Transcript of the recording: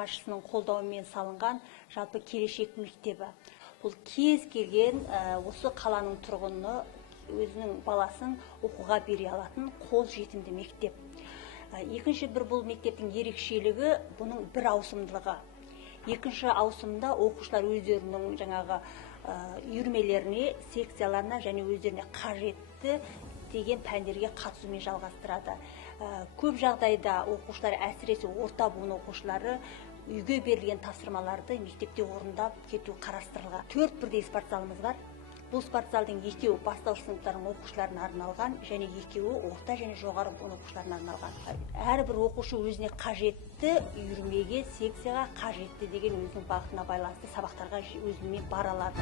басшысының қолдауымен салынған жалпы келешек мектебі. Бұл кез келген осы қаланың тұрғыны өзінің баласын оқуға бере алатын қол жетімді мектеп. Екінші бұл мектептің ерекшелігі бұның бір ауысымдылығы. Екінші ауысымда оқушылар өздерінің жаңағы үйірмелеріне, секцияларына және өздеріне қажетті деген пәндерге қатысумен жалғастырады. Көп жағдайда оқушылар, әсіресе орта буын оқушылары үйге берілген тапсырмаларды мектепте орындап кету қарастырылған. 4 бірдей спортзалымыз бар. Бұл спортзалдың екеуі бастауыш сыныптардың оқушыларына арналған, және екеуі орта және жоғары буын оқушыларына арналған. Әрбір оқушы өзіне қажетті үйірмеге, секцияға қажетті деген өзінің бағытына байланысты сабақтарға өзімен бара алады.